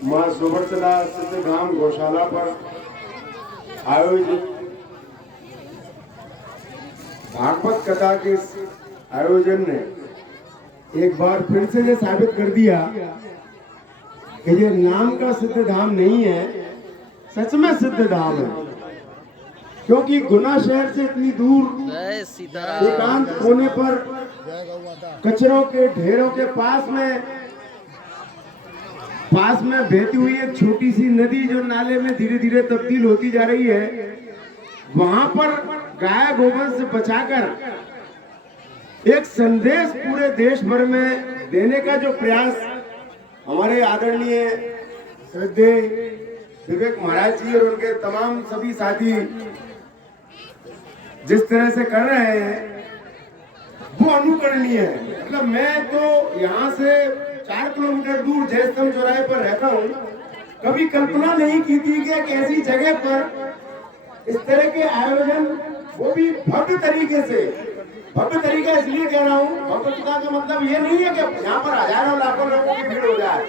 मां सुवर्चला सिद्धधाम गौशाला पर आयोजित भागवत कथा के आयोजन ने एक बार फिर से ये साबित कर दिया कि ये नाम का सिद्ध धाम नहीं है, सच में सिद्ध धाम है। क्योंकि गुना शहर से इतनी दूर एकांत कोने पर कचरों के ढेरों के पास में बहती हुई एक छोटी सी नदी जो नाले में धीरे धीरे तब्दील होती जा रही है, वहां पर गाय गोवंश से बचाकर एक संदेश पूरे देश भर में देने का जो प्रयास हमारे आदरणीय श्रद्धेय विवेक महाराज जी और उनके तमाम सभी साथी जिस तरह से कर रहे हैं वो अनुकरणीय है। मतलब मैं तो यहाँ से 4 किलोमीटर दूर जयस्तंभ चौराहे पर रहता हूँ, कभी कल्पना नहीं की थी कि एक ऐसी जगह पर इस तरह के आयोजन, वो भी भव्य तरीके से। भव्य तरीका इसलिए कह रहा हूँ, भव्यता का मतलब ये नहीं है कि यहाँ पर हजारों लाखों लोगों की भीड़ हो जाए।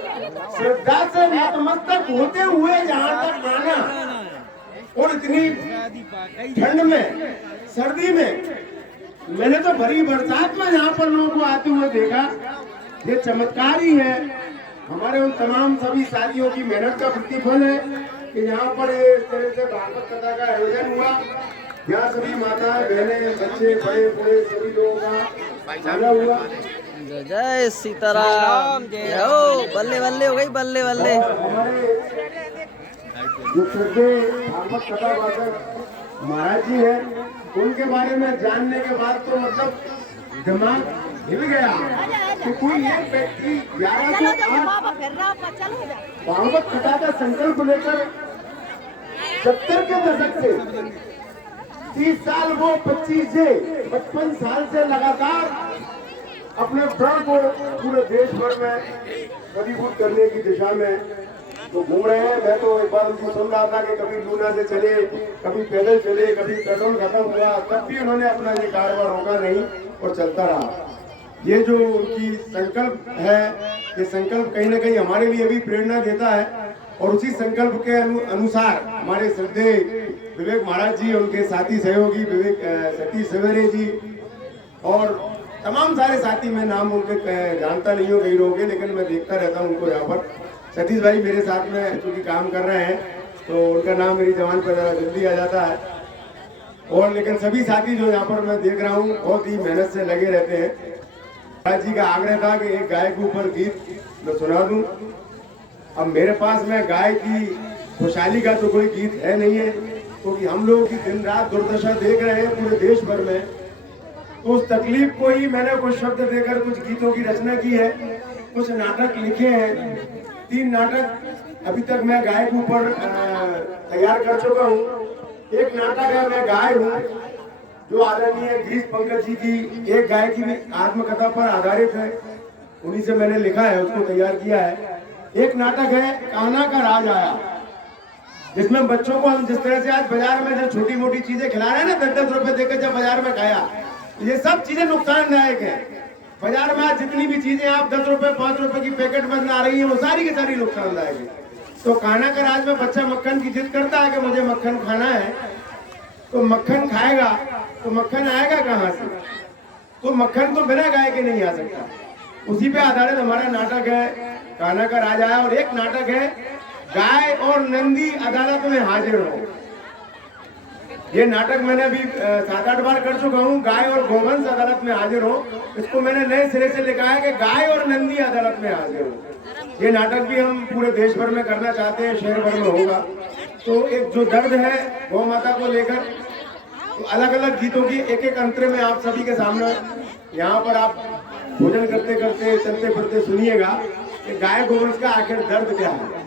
श्रद्धा से नतमस्तक होते हुए यहाँ तक आना, और इतनी ठंड में, सर्दी में, मैंने तो भरी बरसात में यहाँ पर लोगों को आते हुए देखा। ये चमत्कार ही है, हमारे उन तमाम सभी साथियों की मेहनत का प्रतिफल है कि यहाँ पर इस तरह से भागवत कथा का आयोजन हुआ। यहाँ सभी माता बहने बच्चे बड़े बूढ़े सभी लोगों का आना हुआ। जय सीताराम, जय हो। बल्ले बल्ले हो गई, बल्ले बल्ले। हमारे जो श्रद्धेय भागवत कथा वाचक महाराज जी है, उनके बारे में जानने के बाद तो मतलब दिमाग हिल गया कि कोई एक व्यक्ति 1108 भागवत कथा का संकल्प लेकर 70 के दशक से 30 साल वो 55 साल से लगातार अपने प्रण को पूरे देश भर में फलीभूत करने की दिशा में तो घूम रहे हैं। मैं तो एक बार उनको सुन रहा था कि कभी लूना से चले, कभी पैदल चले, कभी पेट्रोल खत्म हुआ, तब भी उन्होंने अपना ये कारोबार रोका नहीं और चलता रहा। ये जो उनकी संकल्प है, ये संकल्प कहीं ना कहीं हमारे लिए भी प्रेरणा देता है। और उसी संकल्प के अनुसार हमारे श्रद्धेय विवेक महाराज जी, उनके साथी सहयोगी विवेक सतीश सवेरे जी और तमाम सारे साथी, मैं नाम उनके जानता नहीं हूँ कई लोगों के, लेकिन मैं देखता रहता हूँ उनको। यहाँ पर सतीश भाई मेरे साथ में चूंकि काम कर रहे हैं तो उनका नाम मेरी जबान पर जल्दी आ जाता है। और लेकिन सभी साथी जो यहाँ पर मैं देख रहा हूँ बहुत ही मेहनत से लगे रहते हैं। महाराज जी का आग्रह था कि एक गाय के ऊपर गीत मैं सुना दूं। अब मेरे पास में गाय की खुशहाली का तो कोई गीत है नहीं है, क्योंकि हम लोगों की दिन रात दुर्दशा देख रहे हैं पूरे देश भर में। तो उस तकलीफ को ही मैंने कुछ शब्द देकर कुछ गीतों की रचना की है, कुछ नाटक लिखे हैं। 3 नाटक अभी तक मैं गाय के ऊपर तैयार कर चुका हूँ। एक नाटक है मैं गाय हूँ, जो आदरणीय गिरीश पंकज जी की एक गाय की आत्मकथा पर आधारित है, उन्हीं से मैंने लिखा है, उसको तैयार किया है। एक नाटक है कान्हा का राज आया, जिसमें बच्चों को हम जिस तरह से आज बाजार में जो छोटी मोटी चीजें खिला रहे हैं ना, 10-10 रुपए देकर जब बाजार में खाया, ये सब चीजें नुकसानदायक है। बाजार में आज जितनी भी चीजें आप 10 रुपए 5 रुपए की पैकेट में आ रही है, वो सारी की सारी नुकसानदायक है। तो कान्हा का राज में बच्चा मक्खन की जिद करता है कि मुझे मक्खन खाना है, तो मक्खन खाएगा तो मक्खन आएगा कहाँ से? तो मक्खन तो बिना गाय के नहीं आ सकता। उसी पे आधारित हमारा नाटक है कान्हा का राज आया। और एक नाटक है गाय और नंदी अदालत में हाजिर हो। ये नाटक मैंने अभी 7-8 बार कर चुका हूँ। गाय और गोवंश अदालत में हाजिर हो, इसको मैंने नए सिरे से लिखा है कि गाय और नंदी अदालत में हाजिर हो। ये नाटक भी हम पूरे देश भर में करना चाहते हैं, शहर भर में होगा। तो एक जो दर्द है गौ माता को लेकर, तो अलग अलग गीतों की एक अंतरे में आप सभी के सामने यहाँ पर आप भोजन करते करते चलते फिरते सुनिएगा कि गाय गोवंश का आखिर दर्द क्या है।